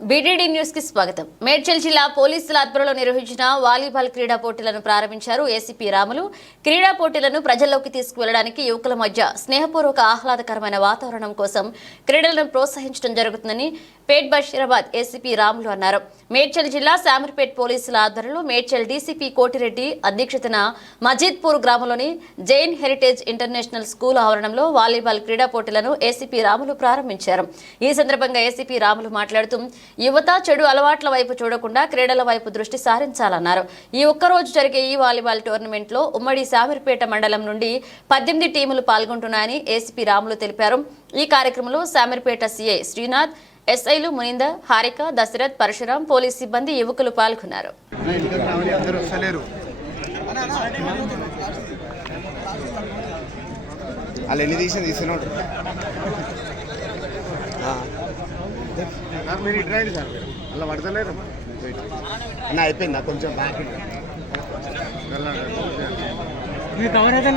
BDD న్యూస్కి స్వాగతం. మేడ్చల్ జిల్లా పోలీసుల ఆధ్వర్యంలో నిర్వహించిన వాలీబాల్ క్రీడా పోటీలను ప్రారంభించారు ఏసీపీ రాములు. క్రీడా పోటీలను ప్రజల్లోకి తీసుకువెళ్ళడానికి యువకుల మధ్య స్నేహపూర్వక ఆహ్లాదకరమైన వాతావరణం కోసం క్రీడలను ప్రోత్సహించడం జరుగుతుందని పేట్ బషీరాబాద్ ఏసీపీ రాములు అన్నారు. మేడ్చల్ జిల్లా శామర్పేట్ పోలీసుల ఆధ్వర్యంలో మేడ్చల్ డీసీపీ కోటిరెడ్డి అధ్యక్షతన మజీద్పూర్ గ్రామంలోని జైన్ హెరిటేజ్ ఇంటర్నేషనల్ స్కూల్ ఆవరణంలో వాలీబాల్ క్రీడా పోటీలను ఏసీపీ రాములు ప్రారంభించారు. ఈ సందర్భంగా ఏసీపీ రాములు మాట్లాడుతూ యువత చెడు అలవాట్ల వైపు చూడకుండా క్రీడల వైపు దృష్టి సారించాలన్నారు. ఈ ఒక్కరోజు జరిగే ఈ వాలీబాల్ టోర్నమెంట్లో ఉమ్మడి శామీర్పేట మండలం నుండి పద్దెనిమిది టీములు పాల్గొంటున్నాయని ఏసీపీ రాములు తెలిపారు. ఈ కార్యక్రమంలో శామీర్పేట సీఐ శ్రీనాథ్ ఎస్ఐలు మునింద హారిక దశరథ్ పరశురాం పోలీస్ సిబ్బంది యువకులు పాల్గొన్నారు. వాళ్ళు ఎన్ని తీసిన తీసుకున్నాడు సార్ మీరు ఇటు రండి సార్. మీరు అలా పడతలేరు. అన్న అయిపోయిందా? కొంచెం బ్యాక్ ఇది కవర్ అయితే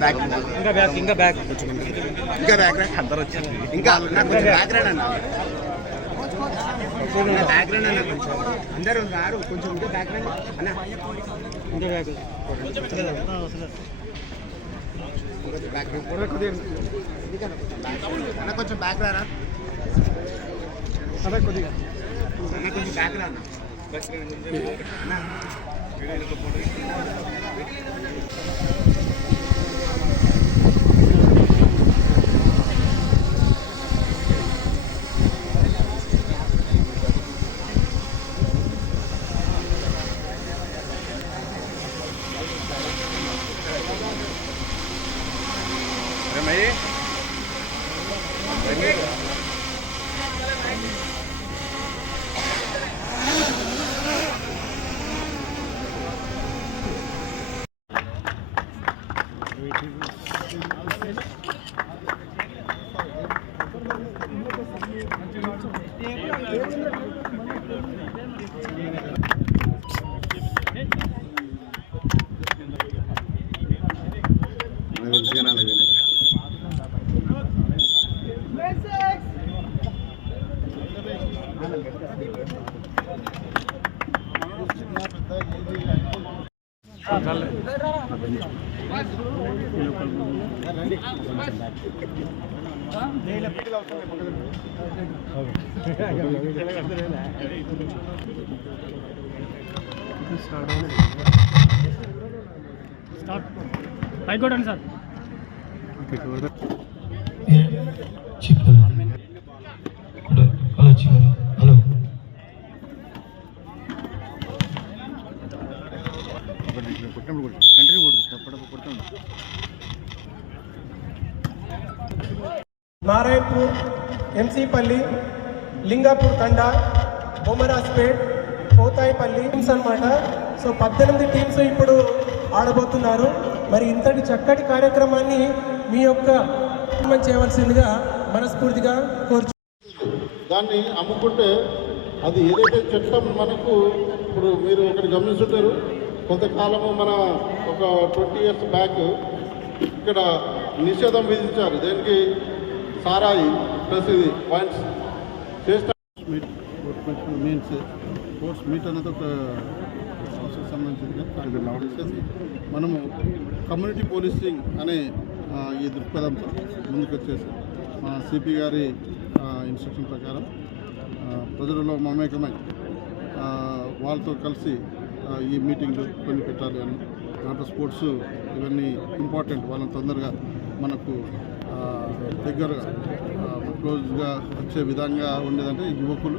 బ్యాక్ ఇంకా బ్యాక్ ఇంకా బ్యాక్ ఇంకా బ్యాక్ అందరు వచ్చారు. ఇంకా బ్యాక్ రండి అన్న అన్న, బ్యాక్ రండి అన్న కొంచెం. అందరూ రారు కొంచెం ఇంకా బ్యాక్ రండి అన్న. ఇంకా బ్యాక్. అన్న కొంచెం బ్యాక్ రారా అదే కొద్దిగా అన్న కొంచెం బ్యాక్ రా అన్న స్టార్ట్ పైకి కొట్టండి సార్. చెప్పాలి కూడా హలో కంటిన్యూ నారాయణపూర్ ఎంసీపల్లి లింగాపూర్ తండా బొమ్మరాజ్పేట్ పోతాయిపల్లి టీమ్స్ అన్నమాట. సో పద్దెనిమిది టీమ్స్ ఇప్పుడు ఆడబోతున్నారు. మరి ఇంతటి చక్కటి కార్యక్రమాన్ని మీ యొక్క చేయవలసిందిగా మనస్ఫూర్తిగా కోరుచు దాన్ని అమ్ముకుంటే అది ఏదైతే చట్టం మనకు ఇప్పుడు మీరు ఒకటి గమనిస్తుంటారు కొంతకాలము మన ఒక ట్వంటీ ఇయర్స్ బ్యాక్ ఇక్కడ నిషేధం విధించారు. దేనికి సారాయి ప్లస్ ఇది పాయింట్స్. చేసిన మీట్ మీన్స్ స్పోర్ట్స్ మీట్ అనేది ఒక సంబంధించింది. మనము కమ్యూనిటీ పోలీసింగ్ అనే ఈ దృక్పథంతో ముందుకొచ్చేసి మా సిపి గారి ఇన్స్ట్రక్షన్ ప్రకారం ప్రజలలో మమేకమై వాళ్ళతో కలిసి ఈ మీటింగ్లు కొన్ని పెట్టాలి అని. దాంట్లో స్పోర్ట్స్ ఇవన్నీ ఇంపార్టెంట్. వాళ్ళని తొందరగా మనకు దగ్గరగా క్లోజ్గా వచ్చే విధంగా ఉండేదంటే యువకులు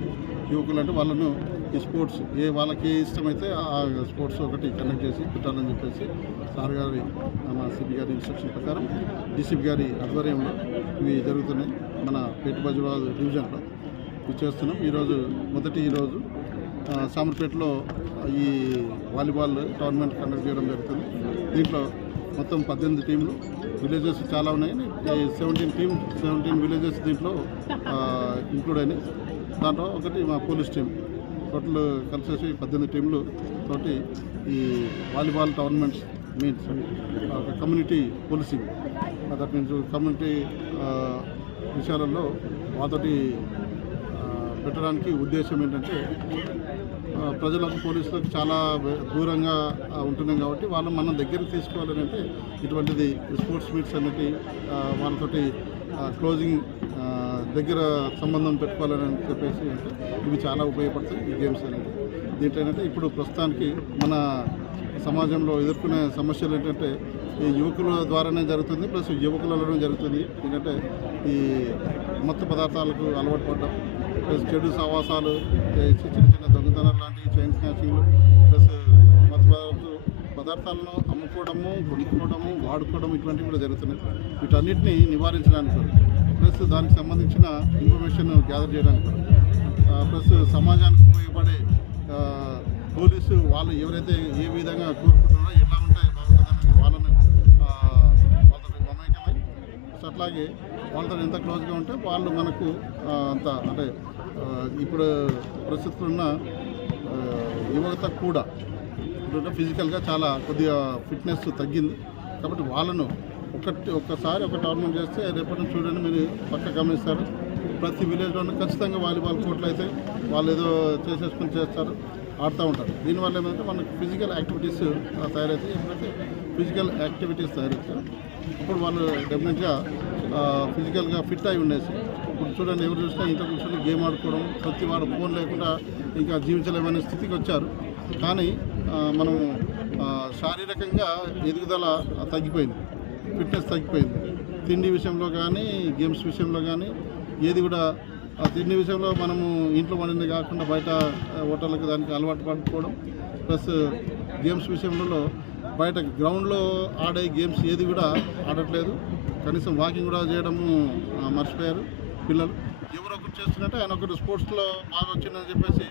యువకులు. అంటే వాళ్ళను ఈ స్పోర్ట్స్ ఏ వాళ్ళకి ఏ ఇష్టమైతే ఆ స్పోర్ట్స్ ఒకటి కనెక్ట్ చేసి పెట్టాలని చెప్పేసి సార్ గారి మన గారి ఇన్స్ట్రక్షన్ ప్రకారం డీసీపీ గారి ఆధ్వర్యంలో ఇవి జరుగుతున్నాయి. మన పేటుబజాబాద్ డివిజన్లో ఇవి చేస్తున్నాం. ఈరోజు మొదటి ఈరోజు సామర్పేటలో ఈ వాలీబాల్ టోర్నమెంట్ కండక్ట్ చేయడం జరుగుతుంది. దీంట్లో మొత్తం పద్దెనిమిది టీంలు విలేజెస్ చాలా ఉన్నాయి సెవెంటీన్ టీమ్ సెవెంటీన్ విలేజెస్ దీంట్లో ఇంక్లూడ్ అయినాయి. దాంట్లో ఒకటి మా పోలీస్ టీం టోటల్ కలిసేసి పద్దెనిమిది టీంలు తోటి ఈ volleyball tournaments means community policing that means community విషయాలలో మొదటి పెట్టడానికి ఉద్దేశం ఏంటంటే ప్రజలకు పోలీసులకు చాలా దూరంగా ఉంటున్నాం కాబట్టి వాళ్ళని మనం దగ్గరికి తీసుకోవాలని అంటే ఇటువంటిది స్పోర్ట్స్ మీట్స్ అనేవి వాళ్ళతోటి క్లోజింగ్ దగ్గర సంబంధం పెట్టుకోవాలని చెప్పేసి అంటే ఇవి చాలా ఉపయోగపడతాయి ఈ గేమ్స్ అనేది దీంట్లో ఏంటంటే ఇప్పుడు ప్రస్తుతానికి మన సమాజంలో ఎదుర్కొనే సమస్యలు ఏంటంటే ఈ యువకుల ద్వారానే జరుగుతుంది ప్లస్ యువకులలోనే జరుగుతుంది. ఎందుకంటే ఈ మత్తు పదార్థాలకు అలవాటు పడడం ప్లస్ చెడు సహవాసాలు చిన్న చిన్న దొంగతనాలు లాంటి చైన్ స్నాచింగ్లు ప్లస్ మత్తు పదార్థాలను అమ్ముకోవడము కొనుక్కోవడము వాడుకోవడం ఇటువంటివి కూడా జరుగుతున్నాయి. వీటన్నిటిని నివారించడానికి ప్లస్ దానికి సంబంధించిన ఇన్ఫర్మేషన్ గ్యాదర్ చేయడానికి ప్లస్ సమాజానికి ఉపయోగపడే పోలీసు వాళ్ళు ఎవరైతే ఏ విధంగా కోరుకుంటున్నారో ఎలా ఉంటే బాగుంటుందని వాళ్ళని వాళ్ళతో మమేకమై సో అట్లాగే వాళ్ళతో ఎంత క్లోజ్గా ఉంటే వాళ్ళు మనకు అంత అంటే ఇప్పుడు ప్రస్తుతం ఉన్న యువత కూడా ఇప్పుడు ఫిజికల్గా చాలా కొద్దిగా ఫిట్నెస్ తగ్గింది. కాబట్టి వాళ్ళను ఒకటి ఒక్కసారి ఒక టోర్నమెంట్ చేస్తే రేపటి నుంచి చూడండి మీరు పక్క గమనిస్తారు. ప్రతి విలేజ్లోనూ ఖచ్చితంగా వాలీబాల్ కోట్లు అయితే వాళ్ళు ఏదో చేసేసుకుని చేస్తారు. ఆడుతూ ఉంటారు. దీనివల్ల ఏంటంటే మనకు ఫిజికల్ యాక్టివిటీస్ తయారవుతాయి. ఎప్పుడైతే ఫిజికల్ యాక్టివిటీస్ తయారవుతాయి. అప్పుడు వాళ్ళు డెఫినెట్గా ఫిజికల్గా ఫిట్ అయి ఉండేసి ఇప్పుడు చూడండి ఎవరు చూసినా ఇంట్లో కూర్చొని గేమ్ ఆడుకోవడం ప్రతి వాడు ఫోన్ లేకుండా ఇంకా జీవించలేమనే స్థితికి వచ్చారు. కానీ మనం శారీరకంగా ఎదుగుదల తగ్గిపోయింది. ఫిట్నెస్ తగ్గిపోయింది. తిండి విషయంలో కానీ గేమ్స్ విషయంలో కానీ ఏది కూడా తిండి విషయంలో మనము ఇంట్లో వండింది కాకుండా బయట హోటళ్ళకి దానికి అలవాటు పడిపోవడం ప్లస్ గేమ్స్ విషయంలో బయట గ్రౌండ్లో ఆడే గేమ్స్ ఏది కూడా ఆడట్లేదు. కనీసం వాకింగ్ కూడా చేయడము మర్చిపోయారు పిల్లలు. ఎవరో ఒకరు చేస్తున్నట్టే ఆయన ఒకరు స్పోర్ట్స్లో బాగా వచ్చిందని చెప్పేసి